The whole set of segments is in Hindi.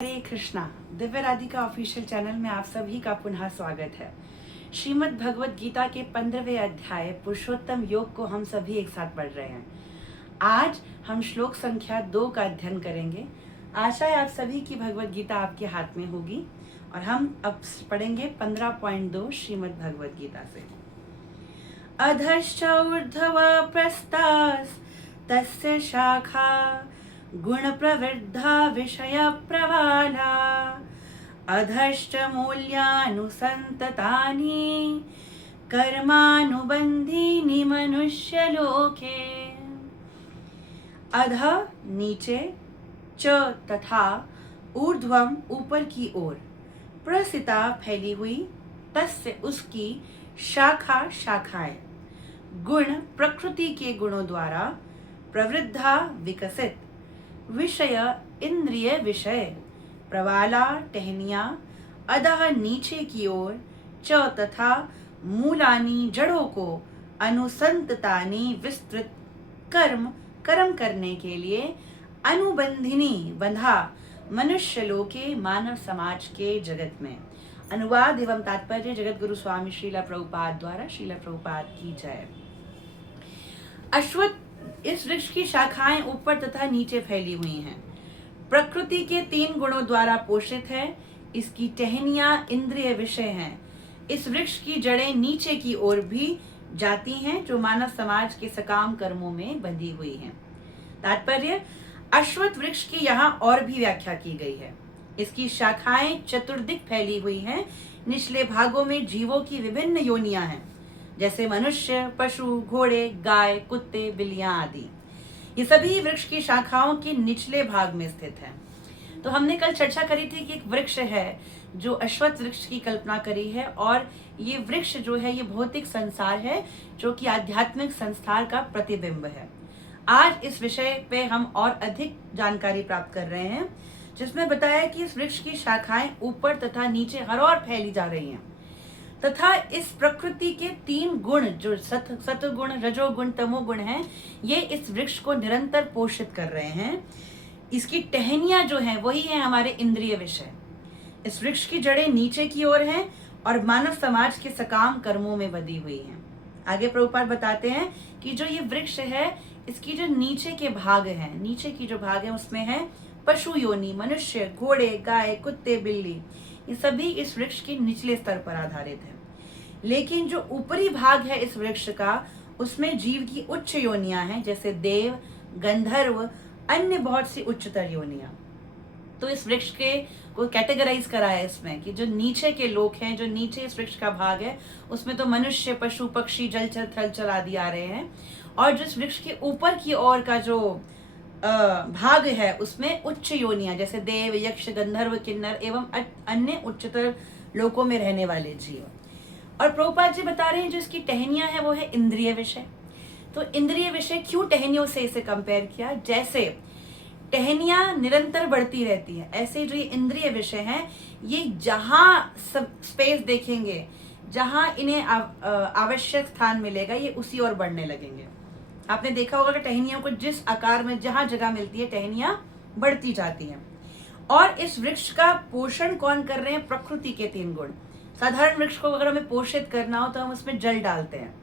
हरे कृष्णा। दिव्य राधिका ऑफिशियल चैनल में आप सभी का पुनः स्वागत है। श्रीमद् भगवत गीता के 15वें अध्याय पुरुषोत्तम योग को हम सभी एक साथ पढ़ रहे हैं। आज हम श्लोक संख्या 2 का अध्ययन करेंगे। आशा है आप सभी की भगवत गीता आपके हाथ में होगी और हम अब पढ़ेंगे 15.2 श्रीमद् भगवत गीता से। अधश्च ऊर्ध्व प्रस्तास् तस्य शाखा गुण प्रवृद्धा विषय प्रवाला अधश्च मूल्यानुसंततानि कर्मानुबंधीनि मनुष्य लोके। अध नीचे, च तथा, ऊर्ध्वम ऊपर की ओर, प्रसिता फैली हुई, तस्य उसकी, शाखा शाखाएं, गुण प्रकृति के गुणों द्वारा, प्रवृद्धा विकसित, विषय इंद्रिय विषय, प्रवाला टहनिया, अधः नीचे की ओर, च तथा, मूलानी जड़ों को, अनुसंततानी विस्तृत, कर्म करने के लिए, अनुबंधिनी बंधा, मनुष्य लोके मानव समाज के जगत में। अनुवाद एवं तात्पर्य जगत गुरु स्वामी श्रीला प्रभुपाद द्वारा। श्रीला प्रभुपाद की जय। अश्वत्थ, इस वृक्ष की शाखाएं ऊपर तथा नीचे फैली हुई हैं। प्रकृति के 3 गुणों द्वारा पोषित है। इसकी टहनियां इंद्रिय विषय हैं। इस वृक्ष की जड़ें नीचे की ओर भी जाती हैं, जो मानव समाज के सकाम कर्मों में बंधी हुई हैं। तात्पर्य, अश्वत्थ वृक्ष की यहाँ और भी व्याख्या की गई है। इसकी शाखाएं चतुर्दिक फैली हुई हैं। निचले भागों में जीवों की विभिन्न योनियां हैं, जैसे मनुष्य, पशु, घोड़े, गाय, कुत्ते, बिल्लियां आदि। ये सभी वृक्ष की शाखाओं के निचले भाग में स्थित है। तो हमने कल चर्चा करी थी कि एक वृक्ष है जो अश्वत्थ वृक्ष की कल्पना करी है, और ये वृक्ष जो है ये भौतिक संसार है, जो कि आध्यात्मिक संस्कार का प्रतिबिंब है। आज इस विषय पे हम और अधिक जानकारी प्राप्त कर रहे हैं, जिसमें बताया कि इस वृक्ष की शाखाएं ऊपर तथा नीचे हर ओर फैली जा रही हैं, तथा इस प्रकृति के 3 गुण जो सत्वगुण, रजोगुण, तमोगुण हैं, ये इस वृक्ष को निरंतर पोषित कर रहे हैं। इसकी टहनियां जो हैं वही हैं हमारे इंद्रिय विषय। इस वृक्ष की जड़ें नीचे की ओर हैं और मानव समाज के सकाम कर्मों में बंधी हुई हैं। आगे प्रभुपाद बताते हैं कि जो ये वृक्ष है, इसकी जो नीचे के भाग हैं, नीचे की जो भाग है उसमें है पशु योनि, मनुष्य, घोड़े, गाय, कुत्ते, बिल्ली, ये सभी इस वृक्ष के निचले स्तर पर आधारित है। लेकिन जो ऊपरी भाग है इस वृक्ष का, उसमें जीव की उच्च योनियां हैं, जैसे देव, गंधर्व, अन्य बहुत सी उच्चतर योनियां। तो इस वृक्ष के को कैटेगराइज करा है इसमें कि जो नीचे के लोग हैं, जो नीचे इस वृक्ष का भाग है, उसमें तो मनुष्य, पशु, पक्षी, जलचर, थलचर आदि आ रहे हैं। और जो इस वृक्ष के ऊपर की ओर का जो भाग है, उसमें उच्च योनियां, जैसे देव, यक्ष, गंधर्व, किन्नर एवं अन्य उच्चतर लोकों में रहने वाले जीव। और प्रभुपाद जी बता रहे हैं जो इसकी टहनियां है वो है इंद्रिय विषय। तो इंद्रिय विषय क्यों टहनियों से इसे कंपेयर किया? जैसे टहनियां निरंतर बढ़ती रहती है, ऐसे जो ये इंद्रिय विषय हैं, ये जहां सब स्पेस देखेंगे, जहां इन्हें आवश्यक स्थान मिलेगा, ये उसी ओर बढ़ने लगेंगे। आपने देखा होगा कि टहनियों को जिस आकार में जहां जगह मिलती है, टहनियां बढ़ती जाती हैं। और इस वृक्ष का पोषण कौन कर रहे हैं? प्रकृति के 3 गुण। साधारण वृक्ष को अगर हमें पोषित करना हो तो हम उसमें जल डालते हैं,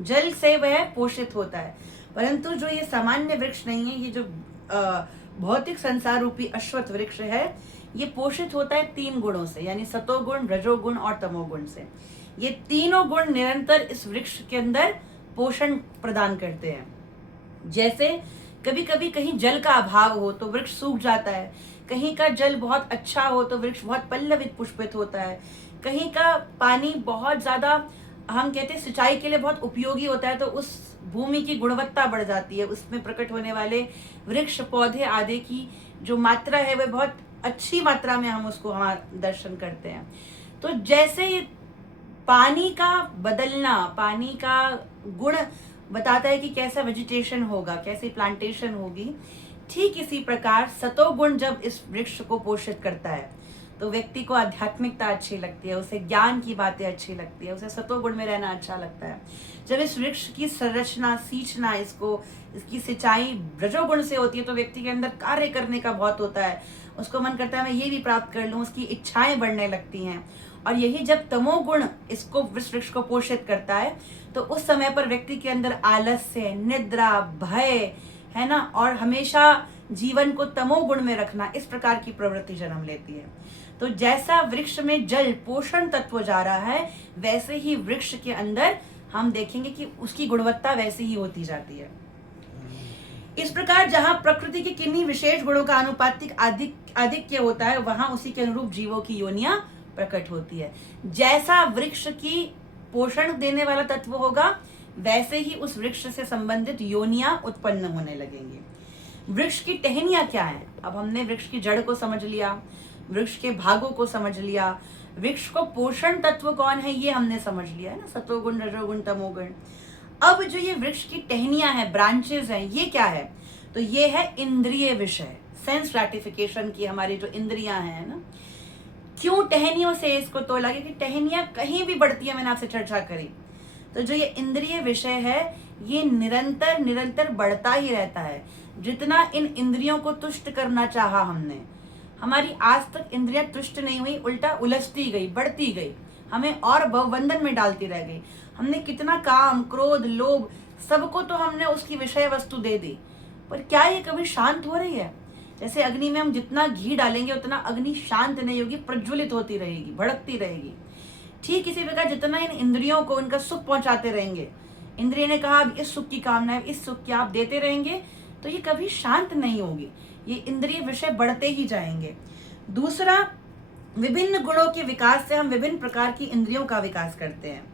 जल से वह पोषित होता है। परंतु जो ये सामान्य वृक्ष नहीं है, ये जो भौतिक संसार रूपी अश्वत्थ वृक्ष है, ये पोषित होता है 3 गुणों से, यानी सतोगुण, रजोगुण और तमोगुण से। ये तीनों गुण निरंतर इस वृक्ष के अंदर पोषण प्रदान करते हैं। जैसे कभी कभी कहीं जल का अभाव हो तो वृक्ष सूख जाता है, कहीं का जल बहुत अच्छा हो तो वृक्ष बहुत पल्लवित पुष्पित होता है, कहीं का पानी बहुत ज्यादा, हम कहते हैं सिंचाई के लिए बहुत उपयोगी होता है, तो उस भूमि की गुणवत्ता बढ़ जाती है। उसमें प्रकट होने वाले वृक्ष, पौधे आदि की जो मात्रा है वह बहुत अच्छी मात्रा में हम उसको हमारा दर्शन करते हैं। तो जैसे ये पानी का बदलना, पानी का गुण बताता है कि कैसा वेजिटेशन होगा, कैसी प्लांटेशन होगी, ठीक इसी प्रकार सतोगुण जब इस वृक्ष को पोषित करता है तो व्यक्ति को आध्यात्मिकता अच्छी लगती है, उसे ज्ञान की बातें अच्छी लगती है, उसे सतोगुण में रहना अच्छा लगता है। जब इस वृक्ष की संरचना, सींचना, इसकी सिंचाई रजोगुण से होती है तो व्यक्ति के अंदर कार्य करने का बहुत होता है, उसको मन करता है मैं ये भी प्राप्त कर लूँ, उसकी इच्छाएं बढ़ने लगती हैं। और यही जब तमोगुण इसको वृक्ष को पोषित करता है तो उस समय पर व्यक्ति के अंदर आलस्य, निद्रा, भय, है ना, और हमेशा जीवन को तमोगुण में रखना, इस प्रकार की प्रवृत्ति जन्म लेती है। तो जैसा वृक्ष में जल पोषण तत्व जा रहा है, वैसे ही वृक्ष के अंदर हम देखेंगे कि उसकी गुणवत्ता वैसे ही होती जाती है। इस प्रकार जहां प्रकृति के किन्हीं विशेष गुणों का आनुपातिक आधिक्य होता है, वहां उसी के अनुरूप जीवों की योनियां प्रकट होती है। जैसा वृक्ष की पोषण देने वाला तत्व होगा, वैसे ही उस वृक्ष से संबंधित योनियां उत्पन्न होने लगेंगी। वृक्ष की टहनियां क्या है? अब हमने वृक्ष की जड़ को समझ लिया, वृक्ष के भागों को समझ लिया, वृक्ष को पोषण तत्व कौन है ये हमने समझ लिया है ना, सतोगुण, रजोगुण, तमोगुण। अब जो ये वृक्ष की टहनियां हैं, ब्रांचेस हैं, ये क्या है? तो ये है इंद्रिय विषय, सेंस ग्रेटिफिकेशन की हमारी जो इंद्रियां हैं ना। क्यों टहनियों से इसको तोला? क्योंकि टहनियां कहीं भी बढ़ती है, मैंने आपसे चर्चा करी। तो जो ये इंद्रिय विषय है, ये निरंतर निरंतर बढ़ता ही रहता है। जितना इन इंद्रियों को तुष्ट करना चाहा हमने, हमारी आज तक इंद्रियां तुष्ट नहीं हुई, उल्टा उलझती गई, बढ़ती गई, हमें और भवबंधन में डालती रह गई। हमने कितना काम, क्रोध, लोभ, सबको तो हमने उसकी विषय वस्तु दे दी, पर क्या ये कभी शांत हो रही है? जैसे अग्नि में हम जितना घी डालेंगे उतना अग्नि शांत नहीं होगी, प्रज्वलित होती रहेगी, भड़कती रहेगी। ठीक इसी प्रकार जितना इन इंद्रियों को इनका सुख पहुंचाते रहेंगे, इंद्रिय ने कहा अब इस सुख की कामना है, इस सुख की आप देते रहेंगे, तो ये कभी शांत नहीं होगी, ये इंद्रिय विषय बढ़ते ही जाएंगे। दूसरा, विभिन्न गुणों के विकास से हम विभिन्न प्रकार की इंद्रियों का विकास करते हैं।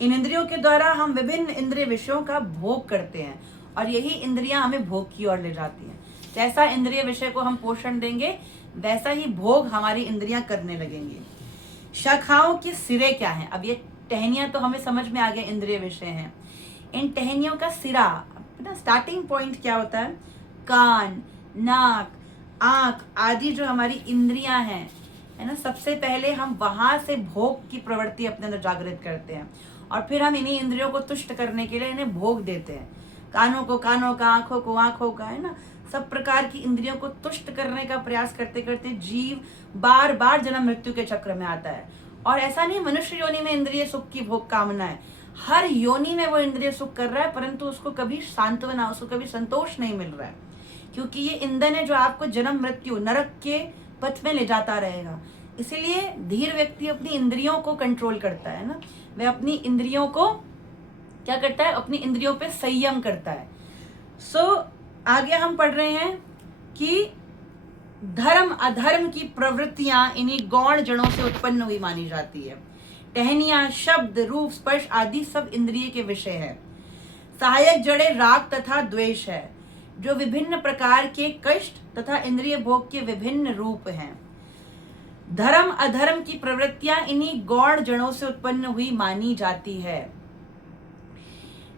इन इंद्रियों के द्वारा हम विभिन्न इंद्रिय विषयों का भोग करते हैं और यही इंद्रियां हमें भोग की ओर ले जाती हैं। जैसा इंद्रिय विषय को हम पोषण देंगे, वैसा ही भोग हमारी इंद्रियां करने लगेंगी। शाखाओं के सिरे क्या हैं? अब ये टहनियां तो हमें समझ में आ गया, इंद्रिय विषय हैं। इन टहनियों का सिरा, स्टार्टिंग पॉइंट क्या होता है? कान, नाक, आंख आदि जो हमारी इंद्रियां हैं, है ना, सबसे पहले हम वहां से भोग की प्रवृत्ति अपने अंदर जागृत करते हैं और फिर हम इन्हीं इंद्रियों को तुष्ट करने के लिए इन्हें भोग देते हैं। कानों को कानों का, आंखों को आंखों का, है ना, सब प्रकार की इंद्रियों को तुष्ट करने का प्रयास करते करते जीव बार बार जन्म मृत्यु के चक्र में आता है। और ऐसा नहीं मनुष्य योनि में इंद्रिय सुख की भोग कामना है, हर योनि में वो इंद्रिय सुख कर रहा है, परंतु उसको कभी सांत्वना, उसको कभी संतोष नहीं मिल रहा है, क्योंकि ये ईंधन है जो आपको जन्म मृत्यु नरक के पथ में ले जाता रहेगा। इसीलिए धीर व्यक्ति अपनी इंद्रियों को कंट्रोल करता है ना, वह अपनी इंद्रियों को क्या करता है? अपनी इंद्रियों पे संयम करता है। आगे हम पढ़ रहे हैं कि धर्म अधर्म की प्रवृत्तियां इन्हीं गौण जड़ों से उत्पन्न हुई मानी जाती है। टहनियां, शब्द, रूप, स्पर्श आदि सब इंद्रिय के विषय है। सहायक जड़ें राग तथा द्वेष है, जो विभिन्न प्रकार के कष्ट तथा इंद्रिय भोग के विभिन्न रूप हैं। धर्म अधर्म की प्रवृत्तियां इन्हीं गौण जड़ों से उत्पन्न हुई मानी जाती है,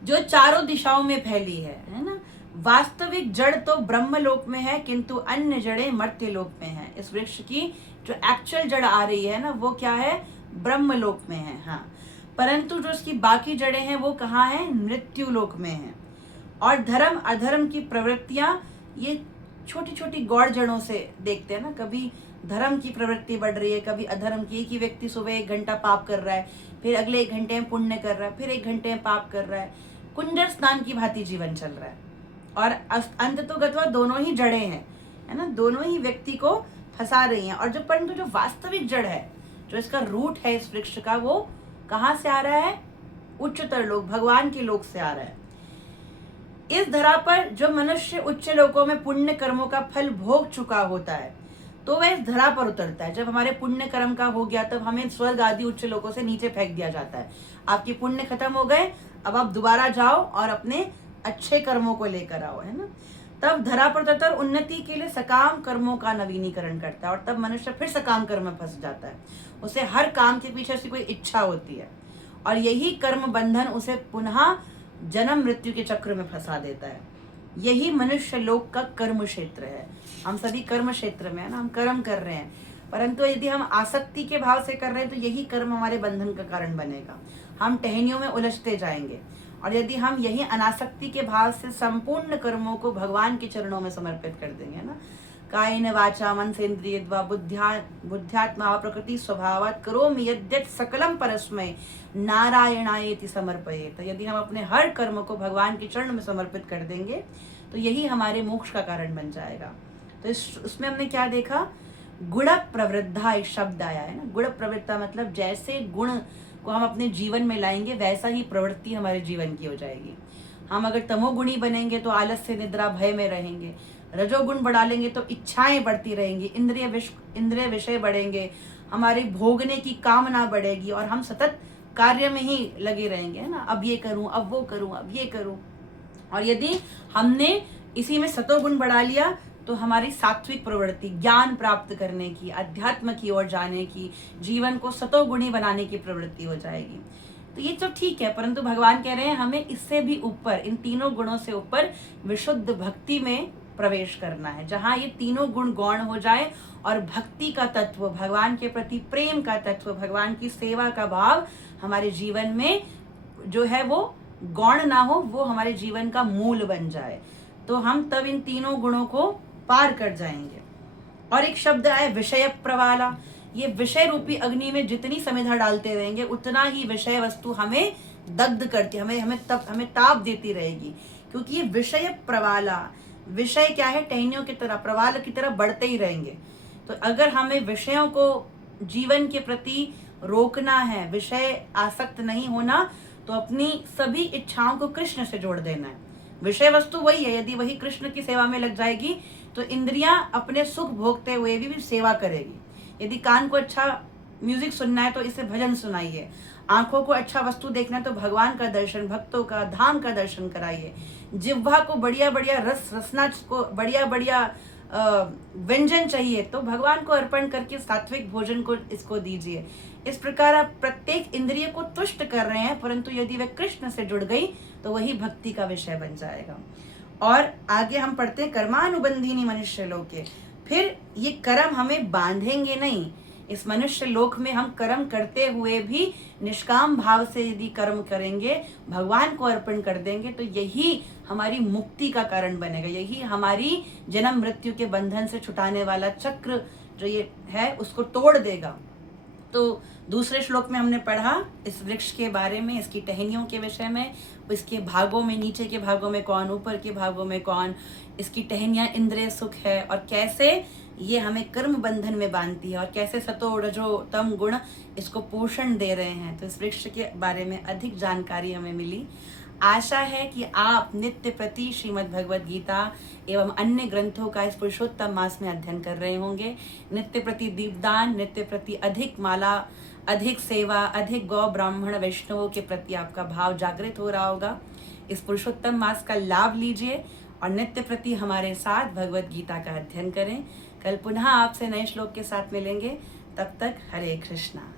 जो चारों दिशाओं में फैली है ना। वास्तविक जड़ तो ब्रह्मलोक में है, किंतु अन्य जड़ें मर्त्यलोक में है। इस वृक्ष की जो एक्चुअल जड़ आ रही है ना, वो क्या है? ब्रह्मलोक में है, हाँ। परंतु जो उसकी बाकी जड़ें हैं वो कहाँ है? मृत्युलोक में है। और धर्म अधर्म की प्रवृत्तियां ये छोटी छोटी गौड़ जड़ों से देखते हैं ना, कभी धर्म की प्रवृत्ति बढ़ रही है, कभी अधर्म की। एक ही व्यक्ति सुबह 1 घंटा पाप कर रहा है, फिर अगले 1 घंटे में पुण्य कर रहा है, फिर 1 घंटे में पाप कर रहा है, कुंजर स्नान की भांति जीवन चल रहा है। और अंततोगत्वा दोनों ही जड़ें हैं, है ना, दोनों ही व्यक्ति को फंसा रही हैं। और जो परंतु जो वास्तविक जड़ है, जो इसका रूट है इस वृक्ष का, वो कहाँ से आ रहा है? उच्चतर लोक, भगवान के लोक से आ रहा है। इस धरा पर जो मनुष्य उच्च लोकों में पुण्य कर्मों का फल भोग चुका होता है, तो वह इस धरा पर उतरता है। जब हमारे पुण्य कर्म का हो गया, तब हमें स्वर्ग आदि उच्च लोकों से नीचे फेंक दिया जाता है। आपके पुण्य खत्म हो गए, अब आप दोबारा जाओ और अपने अच्छे कर्मों को लेकर आओ, है ना। तब धरा पर उतरता, उन्नति के लिए सकाम कर्मों का नवीनीकरण करता है, और तब मनुष्य फिर सकाम कर्म में फंस जाता है। उसे हर काम के पीछे से कोई इच्छा होती है, और यही कर्म बंधन उसे पुनः जन्म मृत्यु के चक्र में फंसा देता है। यही मनुष्य लोक का कर्म क्षेत्र है। हम सभी कर्म क्षेत्र में है ना, हम कर्म कर रहे हैं। परंतु यदि हम आसक्ति के भाव से कर रहे हैं तो यही कर्म हमारे बंधन का कारण बनेगा, हम टहनियों में उलझते जाएंगे। और यदि हम यही अनासक्ति के भाव से संपूर्ण कर्मों को भगवान के चरणों में समर्पित कर देंगे ना, कायेन वाचा मनसेन्द्रियद्वा बुद्ध्यात्मा प्रकृति स्वभावात् करोमि यद्यत् सकलम परस्मै नारायणायेति समर्पयेत्। तो यदि हम अपने हर कर्म को भगवान के चरण में समर्पित कर देंगे तो यही हमारे मोक्ष का कारण बन जाएगा। तो उसमें हमने क्या देखा, गुण प्रवृद्धा एक शब्द आया है ना। गुण प्रवृत्ता मतलब जैसे गुण को हम अपने जीवन में लाएंगे वैसा ही प्रवृत्ति हमारे जीवन की हो जाएगी। हम अगर तमोगुणी बनेंगे तो आलस्य निद्रा भय में रहेंगे, रजोगुण बढ़ा लेंगे तो इच्छाएं बढ़ती रहेंगी, इंद्रिय विषय बढ़ेंगे, हमारी भोगने की कामना बढ़ेगी और हम सतत कार्य में ही लगे रहेंगे, है ना। अब ये करूं, अब वो करूं, अब ये करूं। और यदि हमने इसी में सतोगुण बढ़ा लिया तो हमारी सात्विक प्रवृत्ति, ज्ञान प्राप्त करने की, अध्यात्म की ओर जाने की, जीवन को सतोगुणी बनाने की प्रवृत्ति हो जाएगी। तो ये तो ठीक है, परंतु भगवान कह रहे हैं हमें इससे भी ऊपर, इन तीनों गुणों से ऊपर विशुद्ध भक्ति में प्रवेश करना है, जहाँ ये तीनों गुण गौण हो जाए और भक्ति का तत्व, भगवान के प्रति प्रेम का तत्व, भगवान की सेवा का भाव हमारे जीवन में जो है वो गौण ना हो, वो हमारे जीवन का मूल बन जाए, तो हम तब इन तीनों गुणों को पार कर जाएंगे। और एक शब्द आए विषय प्रवाला। ये विषय रूपी अग्नि में जितनी समिधा डालते रहेंगे उतना ही विषय वस्तु हमें दग्ध करती, हमें ताप देती रहेगी, क्योंकि ये विषय प्रवाला, विषय क्या है, टहनियों की तरह, प्रवाल की तरह बढ़ते ही रहेंगे। तो अगर हमें विषयों को जीवन के प्रति रोकना है, विषय आसक्त नहीं होना, तो अपनी सभी इच्छाओं को कृष्ण से जोड़ देना है। विषय वस्तु वही है, यदि वही कृष्ण की सेवा में लग जाएगी तो इंद्रियां अपने सुख भोगते हुए भी सेवा करेगी। यदि कान को अच्छा म्यूजिक सुनना है तो इसे भजन सुनाइए, आंखों को अच्छा वस्तु देखना है तो भगवान का दर्शन, भक्तों का धाम का दर्शन कराइए, जिह्वा को बढ़िया बढ़िया रसना को बढ़िया व्यंजन चाहिए तो भगवान को अर्पण करके सात्विक भोजन को इसको दीजिए। इस प्रकार आप प्रत्येक इंद्रिय को तुष्ट कर रहे हैं, परंतु यदि वह कृष्ण से जुड़ गई तो वही भक्ति का विषय बन जाएगा। और आगे हम पढ़ते हैं कर्मानुबंधिनी मनुष्य लोके। फिर ये कर्म हमें बांधेंगे नहीं, इस मनुष्य लोक में हम कर्म करते हुए भी निष्काम भाव से यदि कर्म करेंगे, भगवान को अर्पण कर देंगे, तो यही हमारी मुक्ति का कारण बनेगा, यही हमारी जन्म मृत्यु के बंधन से छुटाने वाला चक्र जो ये है उसको तोड़ देगा। तो दूसरे श्लोक में हमने पढ़ा इस वृक्ष के बारे में, इसकी टहनियों के विषय में, इसके भागों में, नीचे के भागों में कौन, ऊपर के भागों में कौन, इसकी टहनियाँ इंद्रिय सुख है और कैसे ये हमें कर्म बंधन में बांधती है और कैसे सतो रजो तम गुण इसको पोषण दे रहे हैं। तो इस वृक्ष के बारे में अधिक जानकारी हमें मिली। आशा है कि आप नित्य प्रति श्रीमद् भगवद गीता एवं अन्य ग्रंथों का इस पुरुषोत्तम मास में अध्ययन कर रहे होंगे। नित्य प्रति दीपदान, नित्य प्रति अधिक माला, अधिक सेवा, अधिक गौ ब्राह्मण वैष्णवों के प्रति आपका भाव जागृत हो रहा होगा। इस पुरुषोत्तम मास का लाभ लीजिए और नित्य प्रति हमारे साथ भगवद गीता का अध्ययन करें। कल पुनः आपसे नए श्लोक के साथ मिलेंगे, तब तक हरे कृष्णा।